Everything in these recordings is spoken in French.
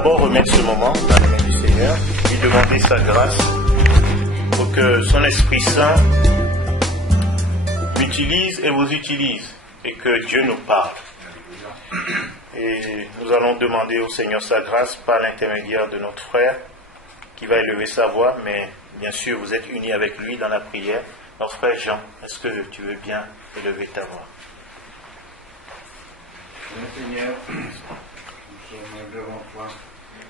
d'abord remettre ce moment dans les mains du Seigneur, lui demander sa grâce pour que son Esprit Saint m'utilise et vous utilise et que Dieu nous parle. Et nous allons demander au Seigneur sa grâce par l'intermédiaire de notre frère qui va élever sa voix, mais bien sûr vous êtes unis avec lui dans la prière. Notre frère Jean, est-ce que tu veux bien élever ta voix? Seigneur, nous sommes devant toi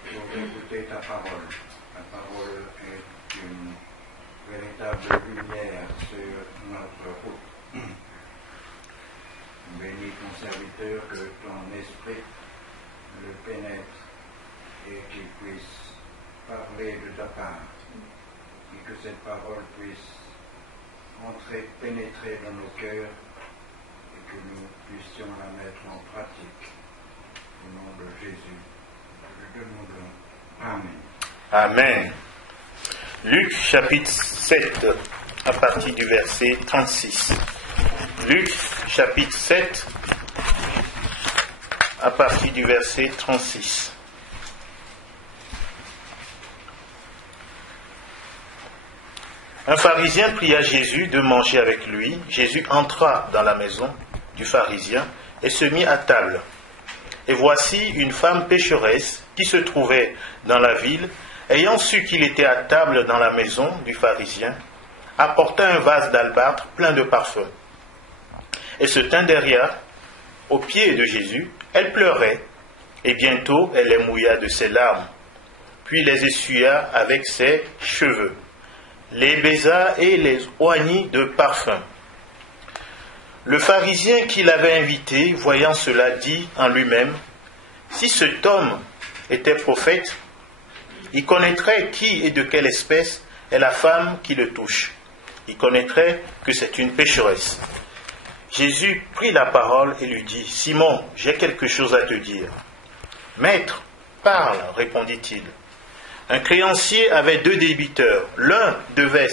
pour écouter ta parole. Ta parole est une véritable lumière sur notre route. Bénis ton serviteur, que ton esprit le pénètre et qu'il puisse parler de ta part. Et que cette parole puisse entrer, pénétrer dans nos cœurs et que nous puissions la mettre en pratique. Au nom de Jésus, nous le demandons. Amen. Amen. Luc chapitre 7, à partir du verset 36. Luc chapitre 7, à partir du verset 36. Un pharisien pria Jésus de manger avec lui. Jésus entra dans la maison du pharisien et se mit à table. Et voici une femme pécheresse qui se trouvait dans la ville, ayant su qu'il était à table dans la maison du pharisien, apporta un vase d'albâtre plein de parfums. Et se tint derrière, aux pieds de Jésus, elle pleurait, et bientôt elle les mouilla de ses larmes, puis les essuya avec ses cheveux, les baisa et les oignit de parfum. Le pharisien qui l'avait invité, voyant cela, dit en lui-même, « Si cet homme était prophète, il connaîtrait qui et de quelle espèce est la femme qui le touche. Il connaîtrait que c'est une pécheresse. » Jésus prit la parole et lui dit, « Simon, j'ai quelque chose à te dire. »« Maître, parle, répondit-il. Un créancier avait 2 débiteurs. L'un devait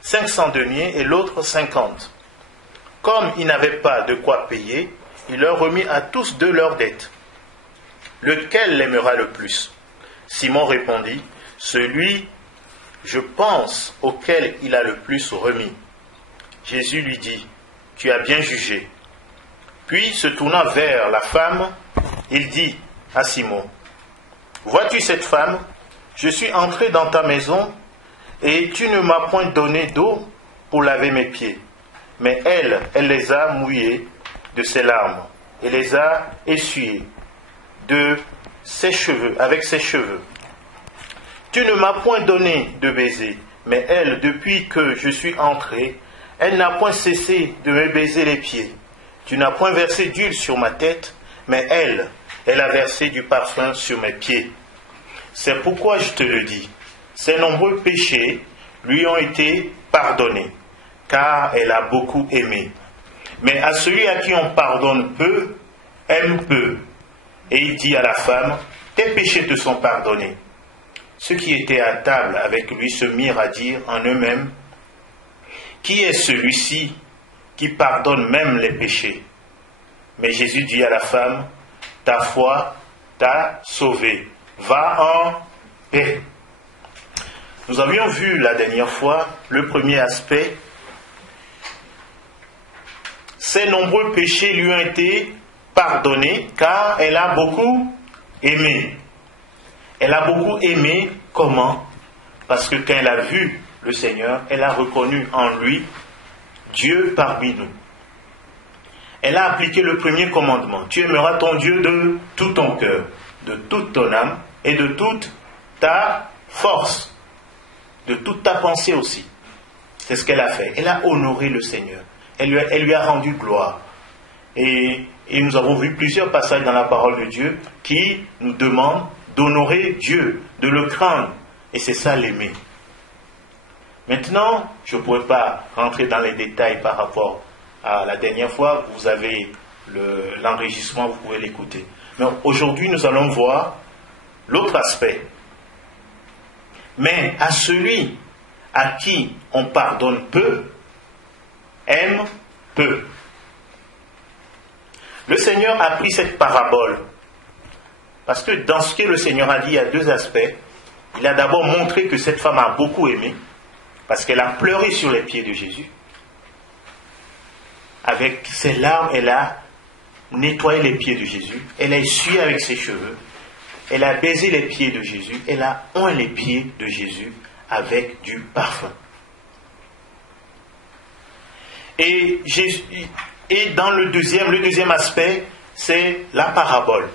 500 deniers et l'autre 50. Comme il n'avait pas de quoi payer, il leur remit à tous 2 leurs dettes. Lequel l'aimera le plus? Simon répondit, celui, je pense, auquel il a le plus remis. Jésus lui dit, tu as bien jugé. Puis, se tournant vers la femme, il dit à Simon, vois-tu cette femme? Je suis entré dans ta maison et tu ne m'as point donné d'eau pour laver mes pieds. Mais elle les a mouillés de ses larmes et les a essuyés de ses cheveux, avec ses cheveux. Tu ne m'as point donné de baiser, mais elle, depuis que je suis entré, elle n'a point cessé de me baiser les pieds. Tu n'as point versé d'huile sur ma tête, mais elle a versé du parfum sur mes pieds. C'est pourquoi je te le dis, ses nombreux péchés lui ont été pardonnés, car elle a beaucoup aimé. Mais à celui à qui on pardonne peu, aime peu. Et il dit à la femme, tes péchés te sont pardonnés. Ceux qui étaient à table avec lui se mirent à dire en eux-mêmes, qui est celui-ci qui pardonne même les péchés? Mais Jésus dit à la femme, ta foi t'a sauvée. Va en paix. Nous avions vu la dernière fois le premier aspect. Ses nombreux péchés lui ont été pardonnés car elle a beaucoup aimé. Elle a beaucoup aimé comment? Parce que quand elle a vu le Seigneur, elle a reconnu en lui Dieu parmi nous. Elle a appliqué le premier commandement. Tu aimeras ton Dieu de tout ton cœur, de toute ton âme et de toute ta force, de toute ta pensée aussi. C'est ce qu'elle a fait. Elle a honoré le Seigneur. Elle lui a rendu gloire. Et nous avons vu plusieurs passages dans la parole de Dieu qui nous demandent d'honorer Dieu, de le craindre. Et c'est ça l'aimer. Maintenant, je ne pourrais pas rentrer dans les détails par rapport à la dernière fois. Vous avez l'enregistrement, vous pouvez l'écouter. Mais aujourd'hui, nous allons voir l'autre aspect. Mais à celui à qui on pardonne peu, aime peu. Le Seigneur a pris cette parabole Parce que dans ce que le Seigneur a dit, il y a deux aspects. Il a d'abord montré que cette femme a beaucoup aimé, parce qu'elle a pleuré sur les pieds de Jésus. Avec ses larmes, elle a nettoyé les pieds de Jésus, elle a essuyé avec ses cheveux, elle a baisé les pieds de Jésus, elle a oint les pieds de Jésus avec du parfum. Et dans le deuxième aspect, c'est la parabole.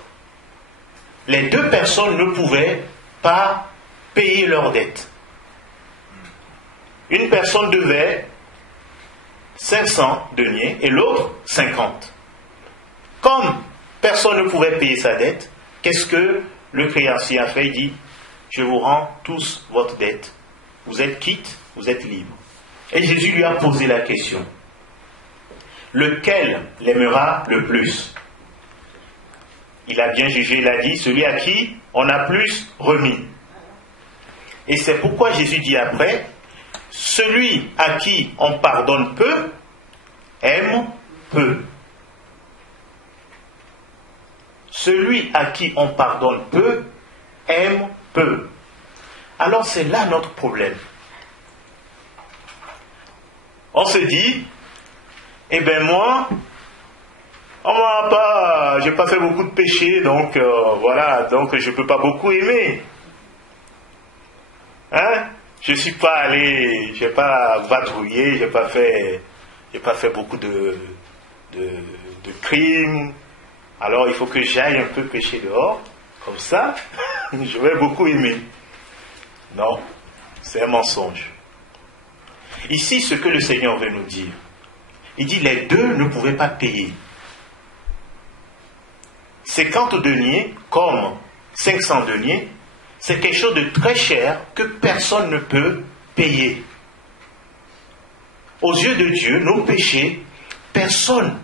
Les deux personnes ne pouvaient pas payer leurs dettes. Une personne devait 500 deniers et l'autre 50. Comme personne ne pouvait payer sa dette, qu'est-ce que le créancier a fait? Il dit, je vous rends tous votre dette. Vous êtes quitte, vous êtes libre. Et Jésus lui a posé la question. Lequel l'aimera le plus? Il a bien jugé, il a dit, celui à qui on a plus remis. Et c'est pourquoi Jésus dit après, celui à qui on pardonne peu, aime peu. Celui à qui on pardonne peu, aime peu. Alors c'est là notre problème. On se dit, eh bien moi, j'ai pas fait beaucoup de péchés, donc voilà, donc je peux pas beaucoup aimer. Hein? Je suis pas allé, j'ai pas vadrouillé, j'ai pas fait beaucoup de crimes. Alors il faut que j'aille un peu pécher dehors, comme ça, je vais beaucoup aimer. Non, c'est un mensonge. Ici, ce que le Seigneur veut nous dire, il dit les deux ne pouvaient pas payer. 50 deniers comme 500 deniers, c'est quelque chose de très cher que personne ne peut payer. Aux yeux de Dieu, nos péchés, personne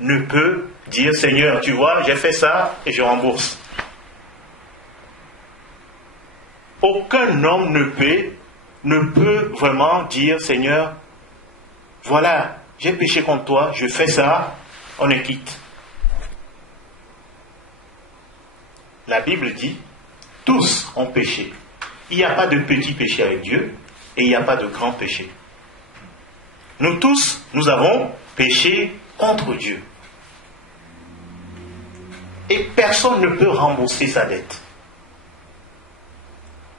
ne peut dire, Seigneur, tu vois, j'ai fait ça et je rembourse. Aucun homme ne peut vraiment dire, Seigneur, voilà, j'ai péché contre toi, je fais ça, on est quitte. La Bible dit, tous ont péché. Il n'y a pas de petit péché avec Dieu et il n'y a pas de grand péché. Nous tous, nous avons péché contre Dieu. Et personne ne peut rembourser sa dette.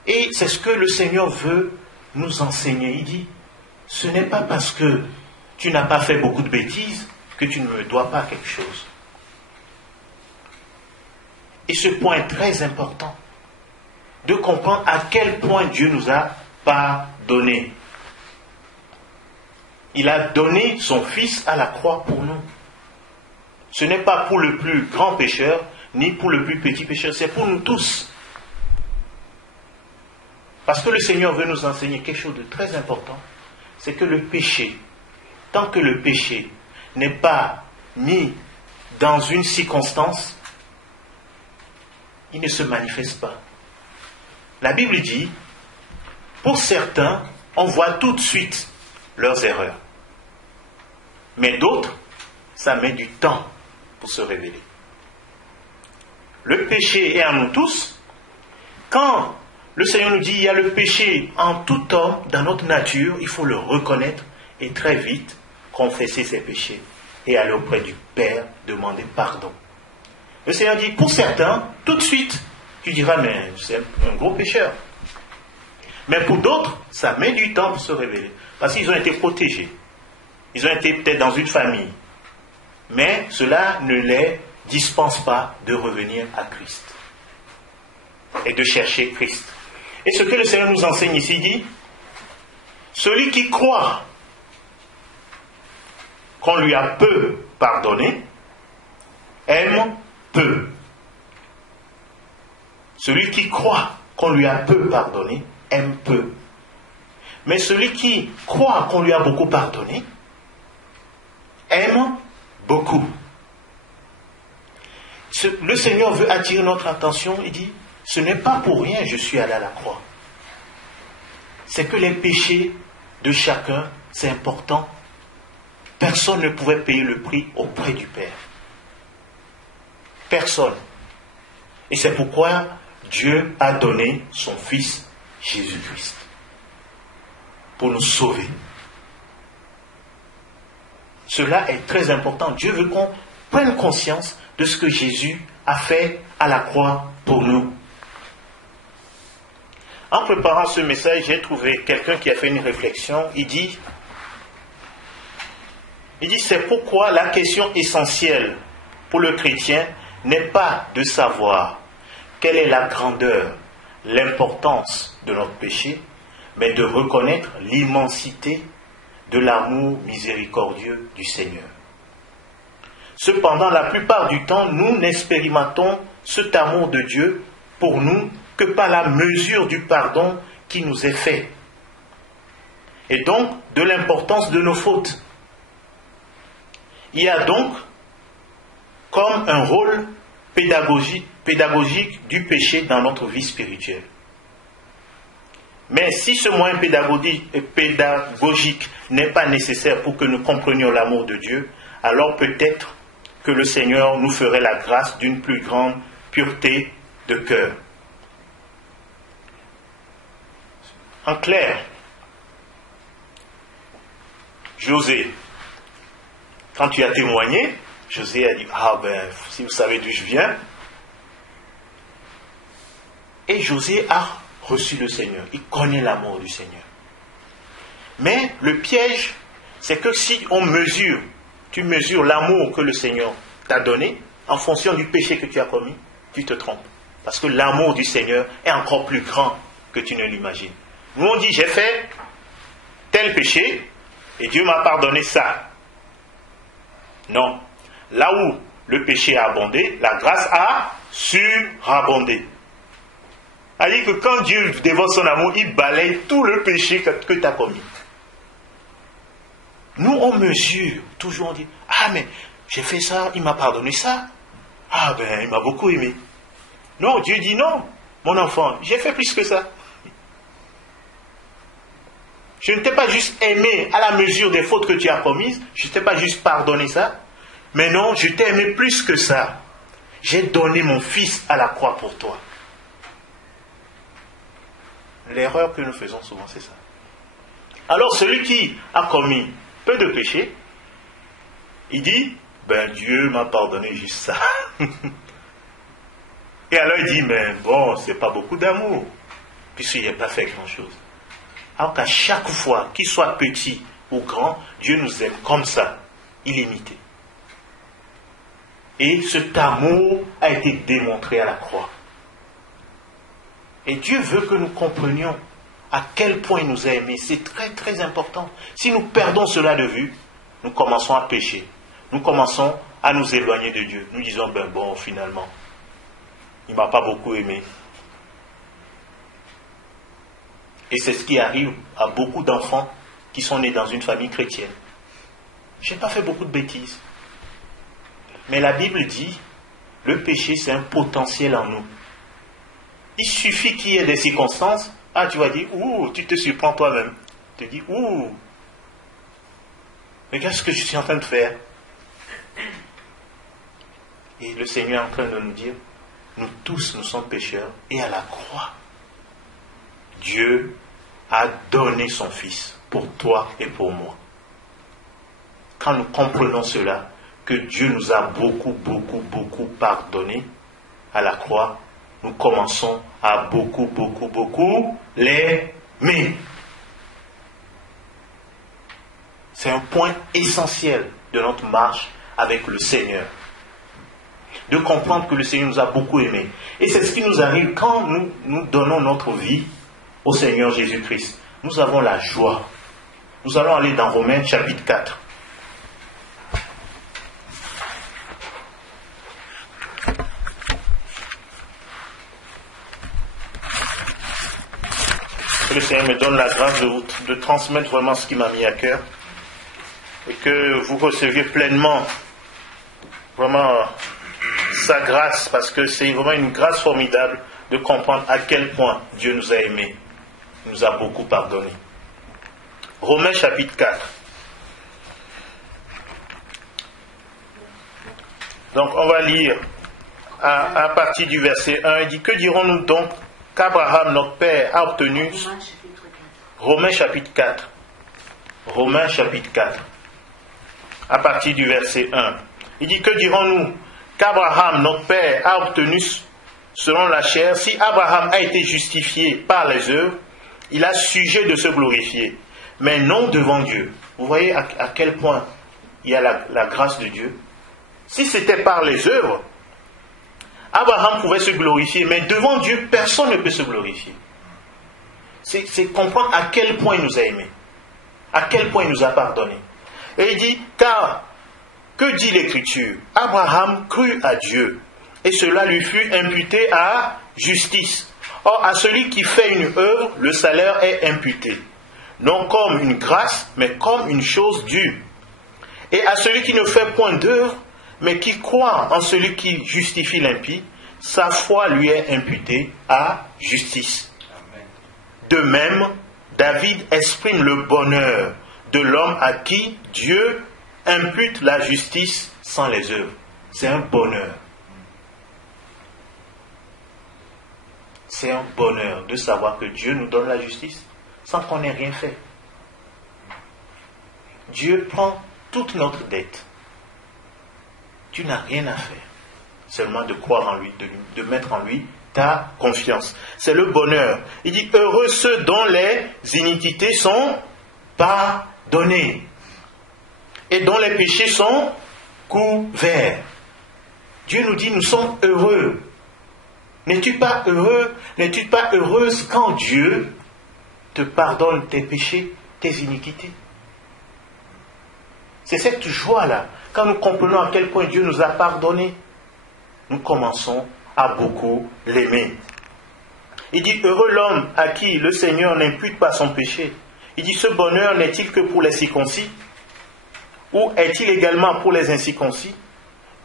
Et c'est ce que le Seigneur veut nous enseigner. Il dit, ce n'est pas parce que tu n'as pas fait beaucoup de bêtises que tu ne me dois pas quelque chose. Et ce point est très important, de comprendre à quel point Dieu nous a pardonné. Il a donné son Fils à la croix pour nous. Ce n'est pas pour le plus grand pécheur, ni pour le plus petit pécheur, c'est pour nous tous. Parce que le Seigneur veut nous enseigner quelque chose de très important, c'est que le péché, tant que le péché n'est pas mis dans une circonstance, il ne se manifeste pas. La Bible dit, pour certains, on voit tout de suite leurs erreurs. Mais d'autres, ça met du temps pour se révéler. Le péché est en nous tous. Quand le Seigneur nous dit, il y a le péché en tout homme, dans notre nature, il faut le reconnaître et très vite confesser ses péchés et aller auprès du Père demander pardon. Le Seigneur dit, pour certains, tout de suite, tu diras, mais c'est un gros pécheur. Mais pour d'autres, ça met du temps pour se révéler. Parce qu'ils ont été protégés. Ils ont été peut-être dans une famille. Mais cela ne les dispense pas de revenir à Christ. Et de chercher Christ. Et ce que le Seigneur nous enseigne ici, dit, celui qui croit qu'on lui a peu pardonné, aime peu. Celui qui croit qu'on lui a peu pardonné, aime peu. Mais celui qui croit qu'on lui a beaucoup pardonné, aime beaucoup. Le Seigneur veut attirer notre attention, il dit, ce n'est pas pour rien que je suis allé à la croix. C'est que les péchés de chacun, c'est important. Personne ne pouvait payer le prix auprès du Père. Personne. Et c'est pourquoi Dieu a donné son Fils Jésus-Christ pour nous sauver. Cela est très important. Dieu veut qu'on prenne conscience de ce que Jésus a fait à la croix pour nous. En préparant ce message, j'ai trouvé quelqu'un qui a fait une réflexion. Il dit, c'est pourquoi la question essentielle pour le chrétien n'est pas de savoir quelle est la grandeur, l'importance de notre péché, mais de reconnaître l'immensité de l'amour miséricordieux du Seigneur. Cependant, la plupart du temps, nous n'expérimentons cet amour de Dieu pour nous que par la mesure du pardon qui nous est fait, et donc de l'importance de nos fautes. Il y a donc comme un rôle pédagogique du péché dans notre vie spirituelle. Mais si ce moyen pédagogique n'est pas nécessaire pour que nous comprenions l'amour de Dieu, alors peut-être que le Seigneur nous ferait la grâce d'une plus grande pureté de cœur. En clair, José, quand tu as témoigné, José a dit, si vous savez d'où je viens. Et José a reçu le Seigneur. Il connaît l'amour du Seigneur. Mais le piège, c'est que si on mesure, tu mesures l'amour que le Seigneur t'a donné, en fonction du péché que tu as commis, tu te trompes. Parce que l'amour du Seigneur est encore plus grand que tu ne l'imagines. Nous on dit, j'ai fait tel péché, et Dieu m'a pardonné ça. Non. Là où le péché a abondé, la grâce a surabondé. C'est-à-dire que quand Dieu dévoile son amour, il balaye tout le péché que tu as commis. Nous, on mesure, toujours on dit, mais j'ai fait ça, il m'a pardonné ça. Il m'a beaucoup aimé. Non, Dieu dit non, mon enfant, j'ai fait plus que ça. Je ne t'ai pas juste aimé à la mesure des fautes que tu as commises, je ne t'ai pas juste pardonné ça, mais non, je t'ai aimé plus que ça. J'ai donné mon Fils à la croix pour toi. L'erreur que nous faisons souvent, c'est ça. Alors celui qui a commis peu de péchés, il dit, Dieu m'a pardonné juste ça. Et alors il dit, mais bon, c'est pas beaucoup d'amour, puisqu'il n'a pas fait grand-chose. Alors qu'à chaque fois, qu'il soit petit ou grand, Dieu nous aime comme ça, illimité. Et cet amour a été démontré à la croix. Et Dieu veut que nous comprenions à quel point il nous a aimés. C'est très très important. Si nous perdons cela de vue, nous commençons à pécher. Nous commençons à nous éloigner de Dieu. Nous disons, finalement, il ne m'a pas beaucoup aimé. Et c'est ce qui arrive à beaucoup d'enfants qui sont nés dans une famille chrétienne. Je n'ai pas fait beaucoup de bêtises. Mais la Bible dit, le péché c'est un potentiel en nous. Il suffit qu'il y ait des circonstances, tu vas dire, tu te surprends toi-même. Tu te dis, regarde ce que je suis en train de faire. Et le Seigneur est en train de nous dire, nous tous, nous sommes pécheurs, et à la croix, Dieu a donné son Fils pour toi et pour moi. Quand nous comprenons cela, que Dieu nous a beaucoup, beaucoup, beaucoup pardonné à la croix, nous commençons à beaucoup, beaucoup, beaucoup l'aimer. C'est un point essentiel de notre marche avec le Seigneur. De comprendre que le Seigneur nous a beaucoup aimés. Et c'est ce qui nous arrive quand nous donnons notre vie au Seigneur Jésus-Christ. Nous avons la joie. Nous allons aller dans Romains chapitre 4. Que le Seigneur me donne la grâce de transmettre vraiment ce qui m'a mis à cœur et que vous receviez pleinement vraiment sa grâce, parce que c'est vraiment une grâce formidable de comprendre à quel point Dieu nous a aimés, nous a beaucoup pardonné. Romains chapitre 4. Donc on va lire à partir du verset 1, il dit, que dirons-nous donc qu'Abraham, notre père, a obtenu? Romains chapitre 4. Romains chapitre 4. À partir du verset 1. Il dit, que dirons-nous qu'Abraham, notre père, a obtenu selon la chair? Si Abraham a été justifié par les œuvres, il a sujet de se glorifier, mais non devant Dieu. Vous voyez à quel point il y a la grâce de Dieu. Si c'était par les œuvres, Abraham pouvait se glorifier, mais devant Dieu, personne ne peut se glorifier. C'est comprendre à quel point il nous a aimés, à quel point il nous a pardonné. Et il dit, car, que dit l'Écriture? Abraham crut à Dieu, et cela lui fut imputé à justice. Or, à celui qui fait une œuvre, le salaire est imputé, non comme une grâce, mais comme une chose due. Et à celui qui ne fait point d'œuvre, mais qui croit en celui qui justifie l'impie, sa foi lui est imputée à justice. De même, David exprime le bonheur de l'homme à qui Dieu impute la justice sans les œuvres. C'est un bonheur. C'est un bonheur de savoir que Dieu nous donne la justice sans qu'on ait rien fait. Dieu prend toute notre dette. Tu n'as rien à faire. Seulement de croire en lui, de mettre en lui ta confiance. C'est le bonheur. Il dit, heureux ceux dont les iniquités sont pardonnées et dont les péchés sont couverts. Dieu nous dit, nous sommes heureux. N'es-tu pas heureux? N'es-tu pas heureuse quand Dieu te pardonne tes péchés, tes iniquités? C'est cette joie-là. Quand nous comprenons à quel point Dieu nous a pardonné, nous commençons à beaucoup l'aimer. Il dit, heureux l'homme à qui le Seigneur n'impute pas son péché. Il dit, ce bonheur n'est-il que pour les circoncis? Ou est-il également pour les incirconcis?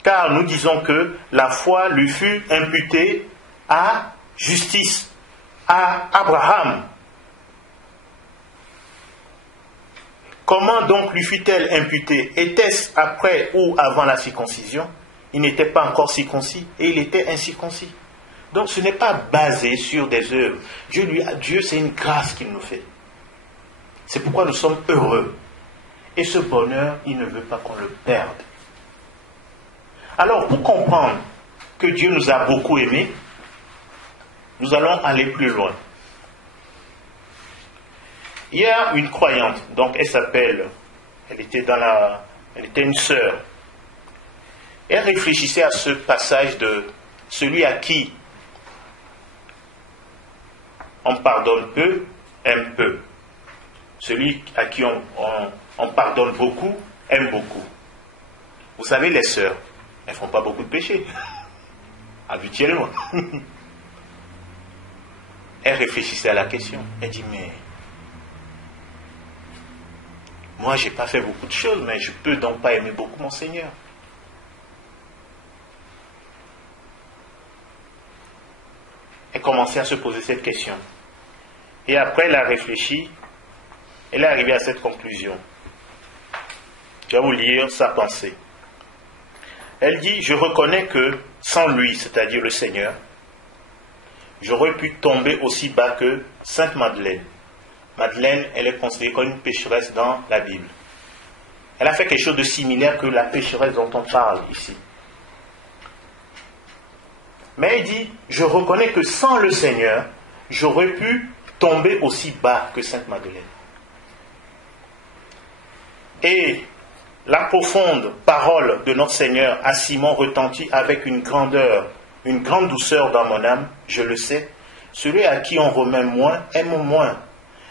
Car nous disons que la foi lui fut imputée à justice, à Abraham. Comment donc lui fut-elle imputée? Était-ce après ou avant la circoncision? Il n'était pas encore circoncis et il était incirconcis. Donc ce n'est pas basé sur des œuvres. Dieu, c'est une grâce qu'il nous fait. C'est pourquoi nous sommes heureux. Et ce bonheur, il ne veut pas qu'on le perde. Alors, pour comprendre que Dieu nous a beaucoup aimés, nous allons aller plus loin. Il y a une croyante, donc elle était une sœur. Elle réfléchissait à ce passage de celui à qui on pardonne peu, aime peu. Celui à qui on pardonne beaucoup, aime beaucoup. Vous savez, les sœurs, elles ne font pas beaucoup de péchés, habituellement. Elle réfléchissait à la question. Elle dit, mais moi, je n'ai pas fait beaucoup de choses, mais je ne peux donc pas aimer beaucoup mon Seigneur. Elle commençait à se poser cette question. Et après, elle a réfléchi. Elle est arrivée à cette conclusion. Je vais vous lire sa pensée. Elle dit, je reconnais que sans lui, c'est-à-dire le Seigneur, j'aurais pu tomber aussi bas que Sainte Madeleine. Madeleine, elle est considérée comme une pécheresse dans la Bible. Elle a fait quelque chose de similaire que la pécheresse dont on parle ici. Mais elle dit, je reconnais que sans le Seigneur, j'aurais pu tomber aussi bas que Sainte Madeleine. Et la profonde parole de notre Seigneur à Simon retentit avec une grandeur, une grande douceur dans mon âme, je le sais. Celui à qui on remet moins, aime moins.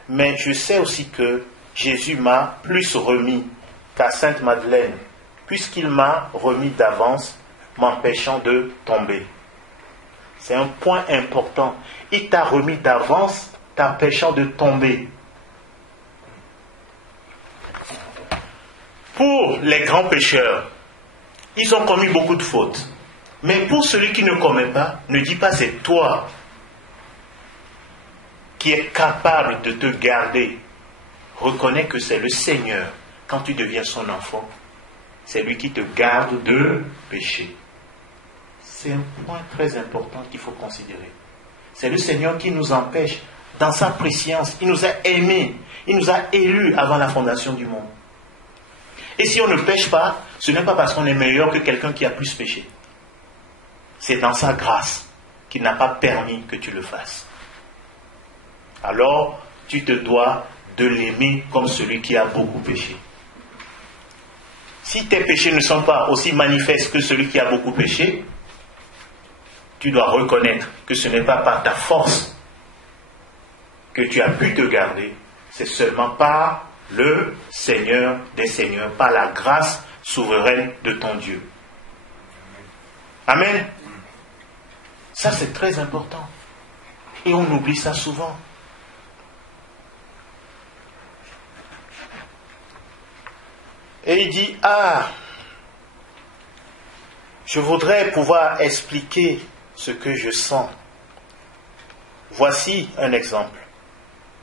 Mais je sais aussi que Jésus m'a plus remis qu'à Sainte Madeleine, puisqu'il m'a remis d'avance, m'empêchant de tomber. C'est un point important. Il t'a remis d'avance, t'empêchant de tomber. Pour les grands pécheurs, ils ont commis beaucoup de fautes. Mais pour celui qui ne commet pas, ne dis pas c'est toi qui es capable de te garder. Reconnais que c'est le Seigneur. Quand tu deviens son enfant, c'est lui qui te garde de pécher. C'est un point très important qu'il faut considérer. C'est le Seigneur qui nous empêche, dans sa préscience, il nous a aimés, il nous a élus avant la fondation du monde. Et si on ne pêche pas, ce n'est pas parce qu'on est meilleur que quelqu'un qui a plus péché. C'est dans sa grâce qu'il n'a pas permis que tu le fasses. Alors, tu te dois de l'aimer comme celui qui a beaucoup péché. Si tes péchés ne sont pas aussi manifestes que celui qui a beaucoup péché, tu dois reconnaître que ce n'est pas par ta force que tu as pu te garder, c'est seulement par le Seigneur des Seigneurs, par la grâce souveraine de ton Dieu. Amen. Ça, c'est très important. Et on oublie ça souvent. Et il dit, je voudrais pouvoir expliquer ce que je sens. Voici un exemple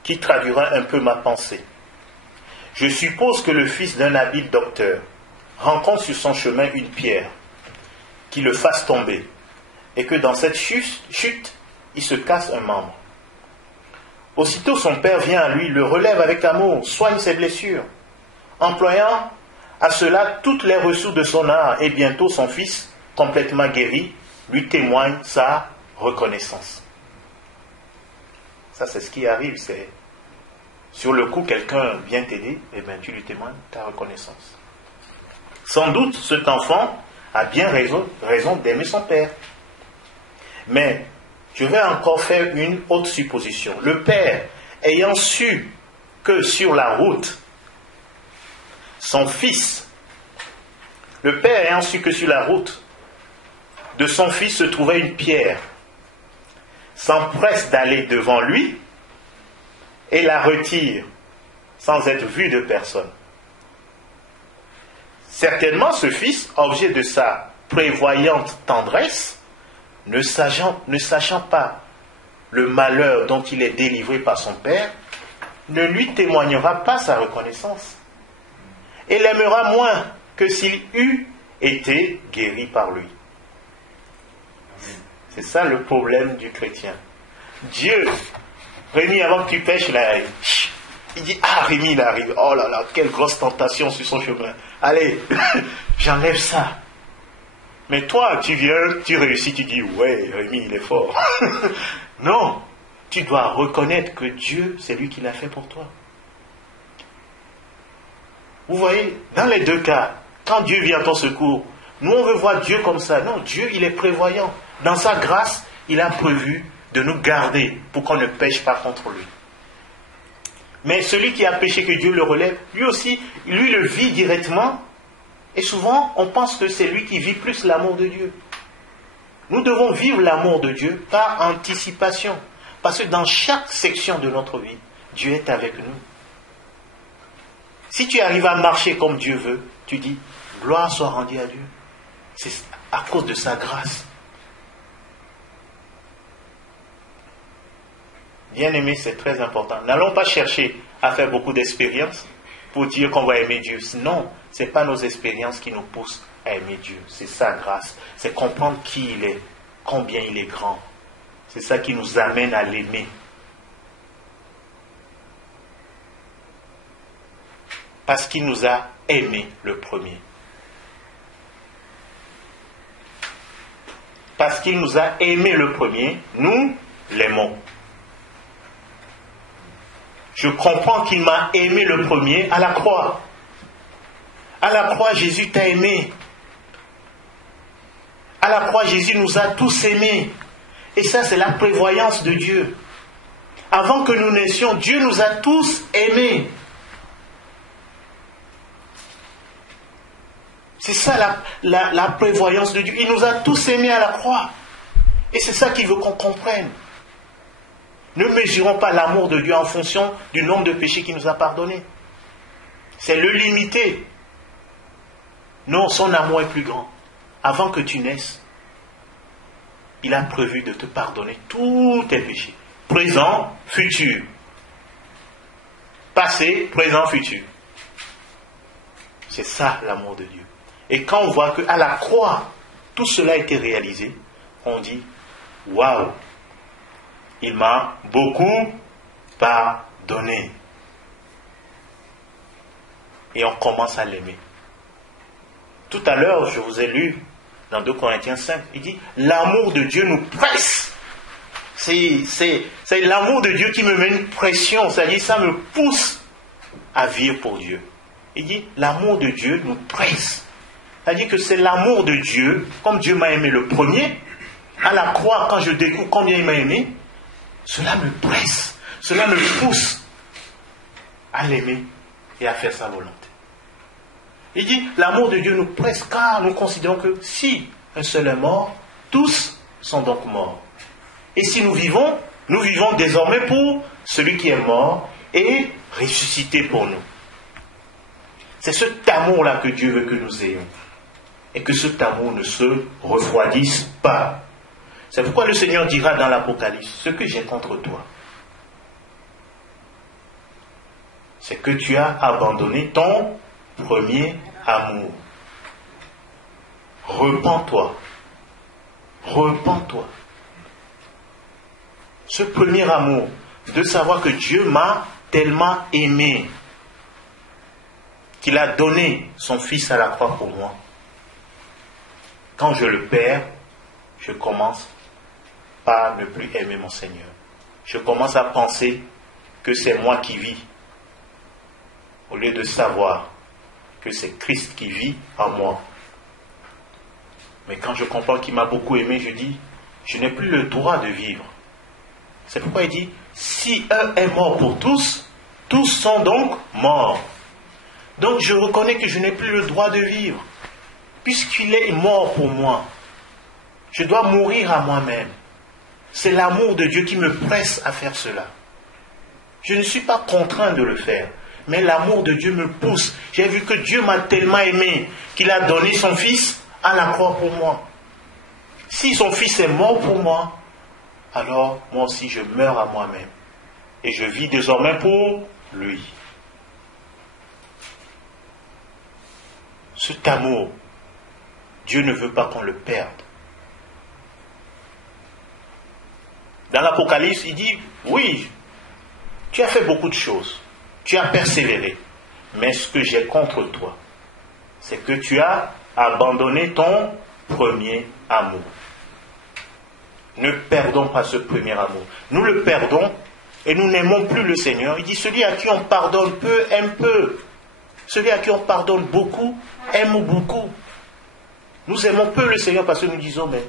qui traduira un peu ma pensée. Je suppose que le fils d'un habile docteur rencontre sur son chemin une pierre qui le fasse tomber et que dans cette chute, il se casse un membre. Aussitôt son père vient à lui, le relève avec amour, soigne ses blessures, employant à cela toutes les ressources de son art, et bientôt son fils, complètement guéri, lui témoigne sa reconnaissance. Ça, c'est ce qui arrive, c'est sur le coup, quelqu'un vient t'aider, et bien tu lui témoignes ta reconnaissance. Sans doute, cet enfant a bien raison d'aimer son père. Mais je vais encore faire une autre supposition. Le père, ayant su que sur la route, le père ayant su que sur la route de son fils se trouvait une pierre, s'empresse d'aller devant lui et la retire sans être vu de personne. Certainement, ce fils, objet de sa prévoyante tendresse, ne sachant pas le malheur dont il est délivré par son père, ne lui témoignera pas sa reconnaissance et l'aimera moins que s'il eût été guéri par lui. C'est ça le problème du chrétien. Dieu, Rémi, avant que tu pêches, il dit, Rémi, il arrive. Oh là là, quelle grosse tentation sur son chemin. Allez, j'enlève ça. Mais toi, tu viens, tu réussis, tu dis, ouais, Rémi, il est fort. Non, tu dois reconnaître que Dieu, c'est lui qui l'a fait pour toi. Vous voyez, dans les deux cas, quand Dieu vient à ton secours, nous on veut voir Dieu comme ça. Non, Dieu, il est prévoyant. Dans sa grâce, il a prévu de nous garder pour qu'on ne pêche pas contre lui. Mais celui qui a péché, que Dieu le relève, lui aussi, lui le vit directement. Et souvent, on pense que c'est lui qui vit plus l'amour de Dieu. Nous devons vivre l'amour de Dieu par anticipation. Parce que dans chaque section de notre vie, Dieu est avec nous. Si tu arrives à marcher comme Dieu veut, tu dis, gloire soit rendue à Dieu. C'est à cause de sa grâce. Bien-aimé, c'est très important. N'allons pas chercher à faire beaucoup d'expériences pour dire qu'on va aimer Dieu. Non, ce n'est pas nos expériences qui nous poussent à aimer Dieu. C'est sa grâce. C'est comprendre qui il est, combien il est grand. C'est ça qui nous amène à l'aimer. Parce qu'il nous a aimés le premier. Parce qu'il nous a aimés le premier, nous l'aimons. Je comprends qu'il m'a aimé le premier à la croix. À la croix, Jésus t'a aimé. À la croix, Jésus nous a tous aimés. Et ça, c'est la prévoyance de Dieu. Avant que nous naissions, Dieu nous a tous aimés. C'est ça la prévoyance de Dieu. Il nous a tous aimés à la croix. Et c'est ça qu'il veut qu'on comprenne. Ne mesurons pas l'amour de Dieu en fonction du nombre de péchés qu'il nous a pardonnés. C'est le limiter. Non, son amour est plus grand. Avant que tu naisses, il a prévu de te pardonner tous tes péchés. Présent, futur. Passé, présent, futur. C'est ça l'amour de Dieu. Et quand on voit qu'à la croix, tout cela a été réalisé, on dit, waouh, il m'a beaucoup pardonné. Et on commence à l'aimer. Tout à l'heure, je vous ai lu dans 2 Corinthiens 5, il dit, l'amour de Dieu nous presse. C'est l'amour de Dieu qui me met une pression, c'est-à-dire ça me pousse à vivre pour Dieu. Il dit, l'amour de Dieu nous presse. C'est-à-dire que c'est l'amour de Dieu, comme Dieu m'a aimé le premier, à la croix, quand je découvre combien il m'a aimé, cela me presse, cela me pousse à l'aimer et à faire sa volonté. Il dit, l'amour de Dieu nous presse car nous considérons que si un seul est mort, tous sont donc morts. Et si nous vivons désormais pour celui qui est mort et ressuscité pour nous. C'est cet amour-là que Dieu veut que nous ayons. Et que cet amour ne se refroidisse pas. C'est pourquoi le Seigneur dira dans l'Apocalypse, ce que j'ai contre toi, c'est que tu as abandonné ton premier amour. Repens-toi. Repens-toi. Ce premier amour, de savoir que Dieu m'a tellement aimé, qu'il a donné son Fils à la croix pour moi. Quand je le perds, je commence par ne plus aimer mon Seigneur. Je commence à penser que c'est moi qui vis, au lieu de savoir que c'est Christ qui vit en moi. Mais quand je comprends qu'il m'a beaucoup aimé, je dis, je n'ai plus le droit de vivre. C'est pourquoi il dit, si un est mort pour tous, tous sont donc morts. Donc je reconnais que je n'ai plus le droit de vivre. Puisqu'il est mort pour moi, je dois mourir à moi-même. C'est l'amour de Dieu qui me presse à faire cela. Je ne suis pas contraint de le faire, mais l'amour de Dieu me pousse. J'ai vu que Dieu m'a tellement aimé qu'il a donné son Fils à la croix pour moi. Si son Fils est mort pour moi, alors moi aussi je meurs à moi-même. Et je vis désormais pour lui. Cet amour, Dieu ne veut pas qu'on le perde. Dans l'Apocalypse, il dit, oui, tu as fait beaucoup de choses, tu as persévéré, mais ce que j'ai contre toi, c'est que tu as abandonné ton premier amour. Ne perdons pas ce premier amour. Nous le perdons et nous n'aimons plus le Seigneur. Il dit, celui à qui on pardonne peu, aime peu. Celui à qui on pardonne beaucoup, aime beaucoup. Nous aimons peu le Seigneur parce que nous disons, mais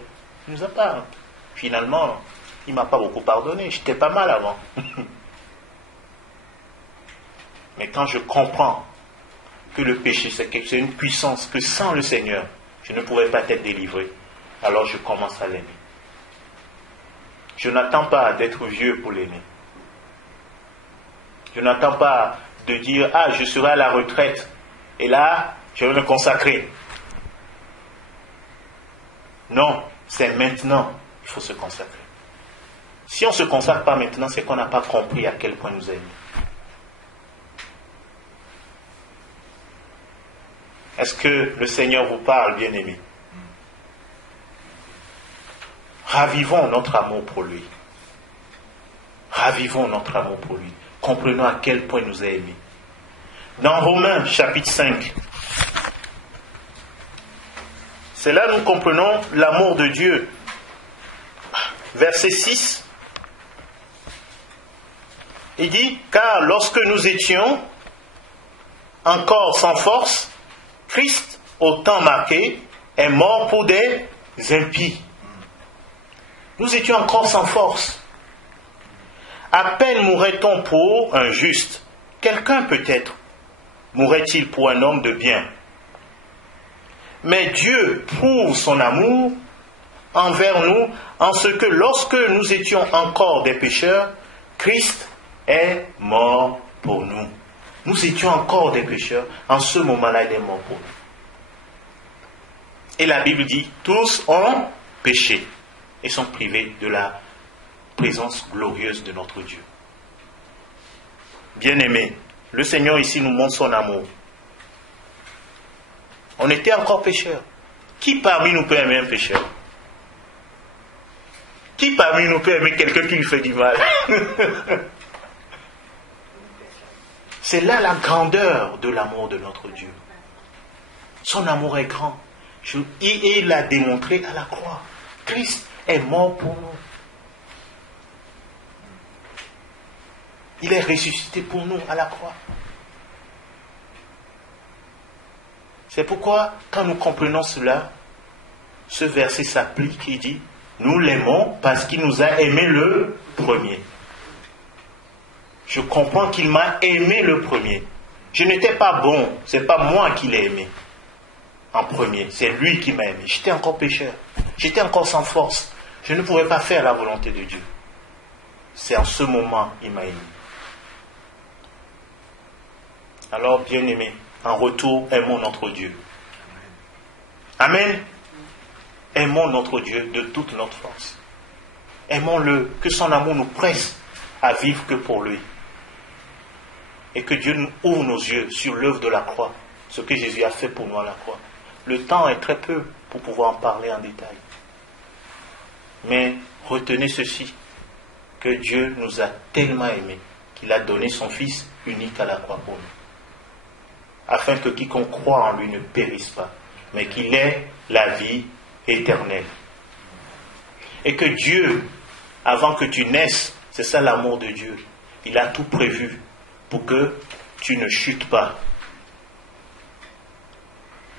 il nous a pas. Finalement, il ne m'a pas beaucoup pardonné. J'étais pas mal avant. Mais quand je comprends que le péché, c'est une puissance que sans le Seigneur, je ne pourrais pas être délivré, alors je commence à l'aimer. Je n'attends pas d'être vieux pour l'aimer. Je n'attends pas de dire, ah, je serai à la retraite, et là, je vais me consacrer. Non, c'est maintenant qu'il faut se consacrer. Si on ne se consacre pas maintenant, c'est qu'on n'a pas compris à quel point nous aimons. Est-ce que le Seigneur vous parle, bien-aimé? Ravivons notre amour pour lui. Ravivons notre amour pour lui. Comprenons à quel point il nous a aimés. Dans Romains, chapitre 5, c'est là que nous comprenons l'amour de Dieu. Verset 6, il dit, car lorsque nous étions encore sans force, Christ, au temps marqué, est mort pour des impies. Nous étions encore sans force. À peine mourrait-on pour un juste. Quelqu'un peut-être mourrait-il pour un homme de bien. Mais Dieu prouve son amour envers nous en ce que lorsque nous étions encore des pécheurs, Christ est mort pour nous. Nous étions encore des pécheurs. En ce moment-là, il est mort pour nous. Et la Bible dit, tous ont péché et sont privés de la présence glorieuse de notre Dieu. Bien-aimés, le Seigneur ici nous montre son amour. On était encore pécheurs. Qui parmi nous peut aimer un pécheur? Qui parmi nous peut aimer quelqu'un qui lui fait du mal? C'est là la grandeur de l'amour de notre Dieu. Son amour est grand. Et il l'a démontré à la croix. Christ est mort pour nous. Il est ressuscité pour nous à la croix. C'est pourquoi, quand nous comprenons cela, ce verset s'applique, il dit, nous l'aimons parce qu'il nous a aimé le premier. Je comprends qu'il m'a aimé le premier. Je n'étais pas bon, c'est pas moi qui l'ai aimé en premier, c'est lui qui m'a aimé. J'étais encore pécheur, j'étais encore sans force, je ne pouvais pas faire la volonté de Dieu. C'est en ce moment qu'il m'a aimé. Alors, bien-aimés, en retour, aimons notre Dieu. Amen. Aimons notre Dieu de toute notre force. Aimons-le, que son amour nous presse à vivre que pour lui. Et que Dieu nous ouvre nos yeux sur l'œuvre de la croix, ce que Jésus a fait pour nous à la croix. Le temps est très peu pour pouvoir en parler en détail. Mais retenez ceci, que Dieu nous a tellement aimés qu'il a donné son Fils unique à la croix pour nous, afin que quiconque croit en lui ne périsse pas, mais qu'il ait la vie éternelle. Et que Dieu, avant que tu naisses, c'est ça l'amour de Dieu, il a tout prévu pour que tu ne chutes pas.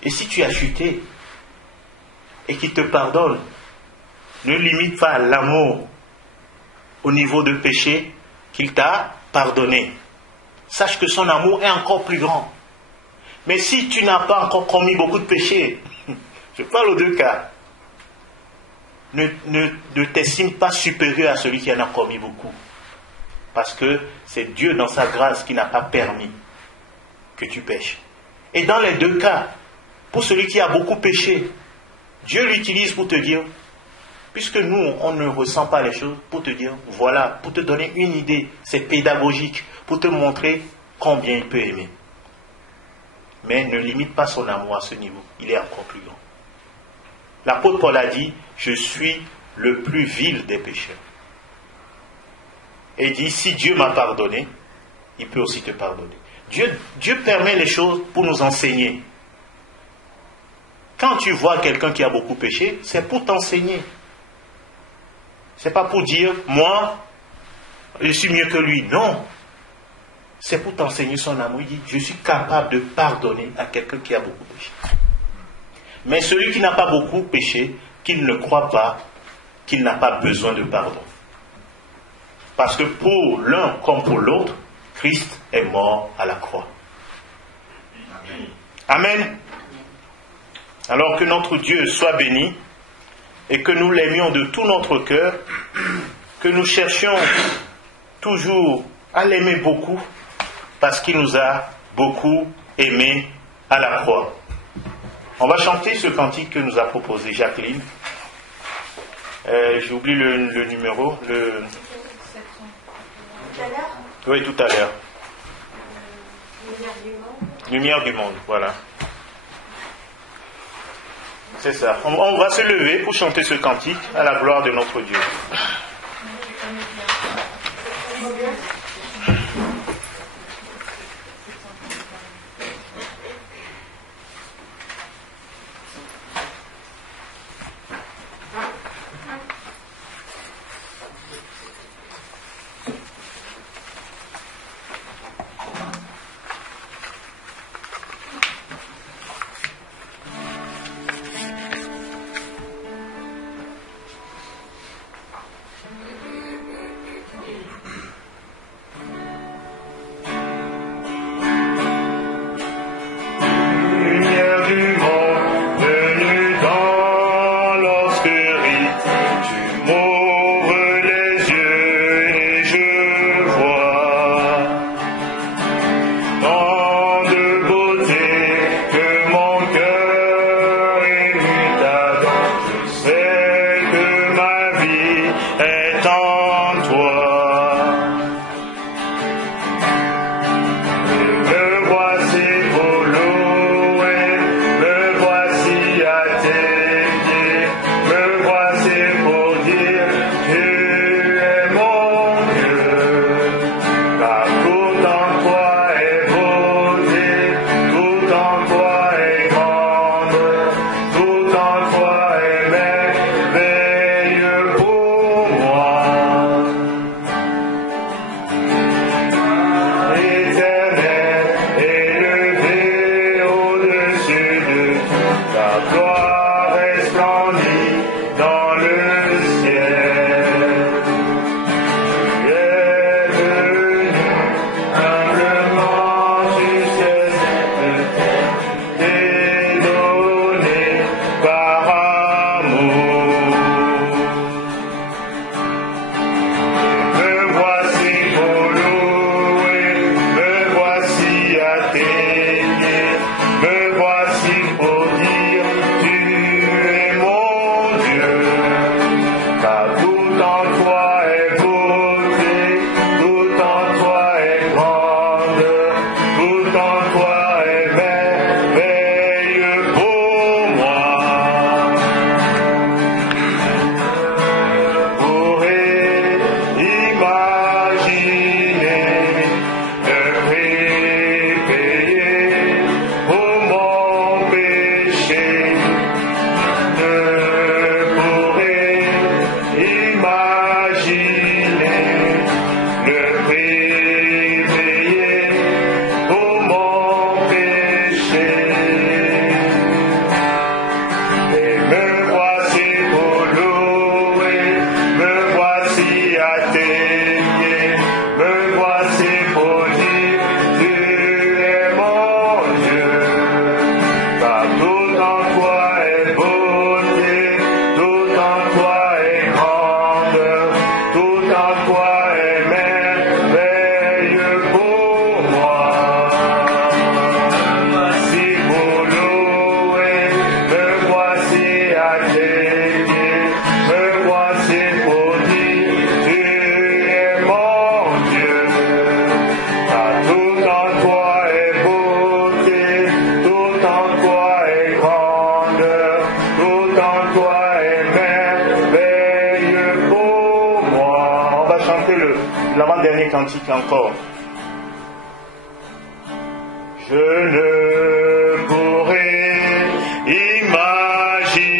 Et si tu as chuté et qu'il te pardonne, ne limite pas l'amour au niveau de péché qu'il t'a pardonné. Sache que son amour est encore plus grand. Mais si tu n'as pas encore commis beaucoup de péchés, je parle aux deux cas, ne t'estime pas supérieur à celui qui en a commis beaucoup. Parce que c'est Dieu dans sa grâce qui n'a pas permis que tu pêches. Et dans les deux cas, pour celui qui a beaucoup péché, Dieu l'utilise pour te dire, puisque nous, on ne ressent pas les choses, pour te dire, voilà, pour te donner une idée, c'est pédagogique, pour te montrer combien il peut aimer. Mais ne limite pas son amour à ce niveau, il est encore plus grand. L'apôtre Paul a dit, je suis le plus vil des pécheurs. Et il dit, si Dieu m'a pardonné, il peut aussi te pardonner. Dieu permet les choses pour nous enseigner. Quand tu vois quelqu'un qui a beaucoup péché, c'est pour t'enseigner. C'est pas pour dire, moi, je suis mieux que lui. Non. C'est pour t'enseigner son amour. Il dit, je suis capable de pardonner à quelqu'un qui a beaucoup péché. Mais celui qui n'a pas beaucoup péché, qu'il ne croit pas qu'il n'a pas besoin de pardon. Parce que pour l'un comme pour l'autre, Christ est mort à la croix. Amen. Alors que notre Dieu soit béni et que nous l'aimions de tout notre cœur, que nous cherchions toujours à l'aimer beaucoup parce qu'il nous a beaucoup aimés à la croix. On va chanter ce cantique que nous a proposé Jacqueline. J'oublie le numéro. Tout à l'heure. Oui, tout à l'heure. Lumière du monde. Lumière du monde, voilà. C'est ça. On va se lever pour chanter ce cantique à la gloire de notre Dieu. toi est merveilleux pour moi. Voici pour louer, me voici à tes pieds, me voici pour dire, tu es mon Dieu. Car tout en toi est beauté, tout en toi est grandeur, tout en toi est merveilleux pour moi. On va chanter l'avant-dernier cantique encore. Je ne pourrais imaginer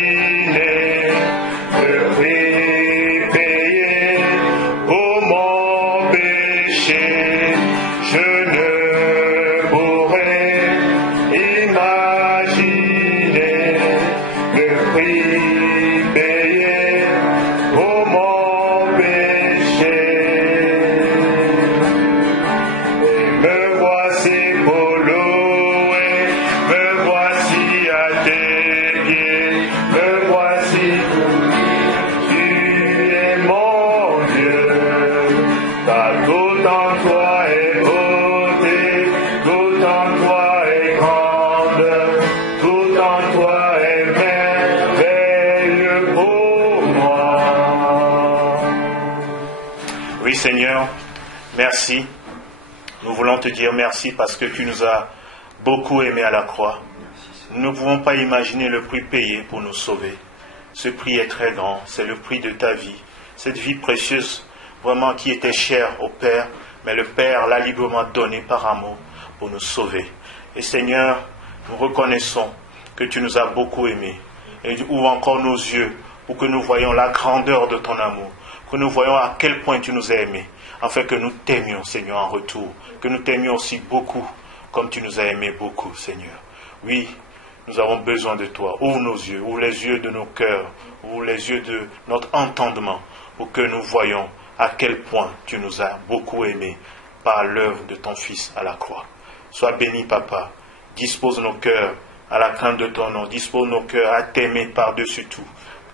le prix payé pour mon péché. Je ne pourrais imaginer le prix payé pour mon péché. Me voici pour louer, me voici à tes pieds, me voici pour dire, tu es mon Dieu. Car tout en toi est beauté, tout en toi est grandeur, tout en toi est merveilleux pour moi. Oui Seigneur, merci. Nous voulons te dire merci parce que tu nous as beaucoup aimés à la croix. Nous ne pouvons pas imaginer le prix payé pour nous sauver. Ce prix est très grand, c'est le prix de ta vie. Cette vie précieuse, vraiment qui était chère au Père, mais le Père l'a librement donnée par amour pour nous sauver. Et Seigneur, nous reconnaissons que tu nous as beaucoup aimés. Et ouvre encore nos yeux pour que nous voyions la grandeur de ton amour, que nous voyions à quel point tu nous as aimés, afin que nous t'aimions, Seigneur, en retour, que nous t'aimions aussi beaucoup, comme tu nous as aimés beaucoup, Seigneur. Oui, nous avons besoin de toi. Ouvre nos yeux, ouvre les yeux de nos cœurs, ouvre les yeux de notre entendement, pour que nous voyions à quel point tu nous as beaucoup aimés par l'œuvre de ton Fils à la croix. Sois béni, Papa. Dispose nos cœurs à la crainte de ton nom. Dispose nos cœurs à t'aimer par-dessus tout,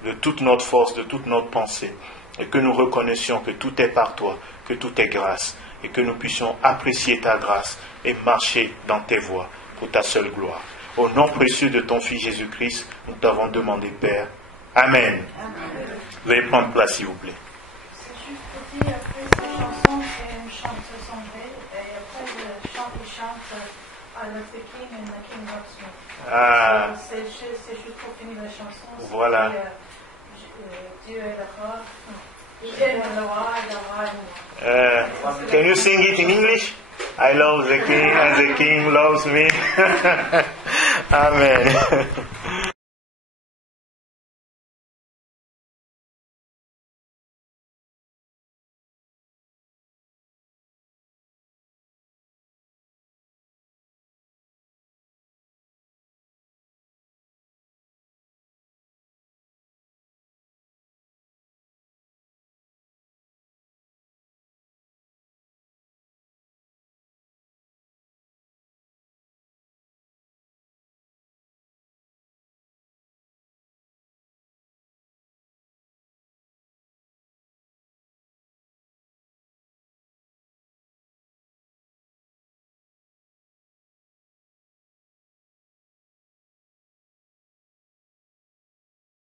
de toute notre force, de toute notre pensée. Et que nous reconnaissions que tout est par toi, que tout est grâce, et que nous puissions apprécier ta grâce et marcher dans tes voies pour ta seule gloire. Au nom précieux de ton Fils Jésus-Christ, nous t'avons demandé, Père. Amen. Veuillez prendre place, s'il vous plaît. C'est juste pour dire, après cette chanson, c'est une chanteuse anglaise, et après il chante I love the King and the King loves me. Ah, C'est juste pour finir la chanson. Voilà. Dieu est le roi. Dieu est le roi et le roi est moi. Can you sing it in English? I love the King and the King loves me. Amen.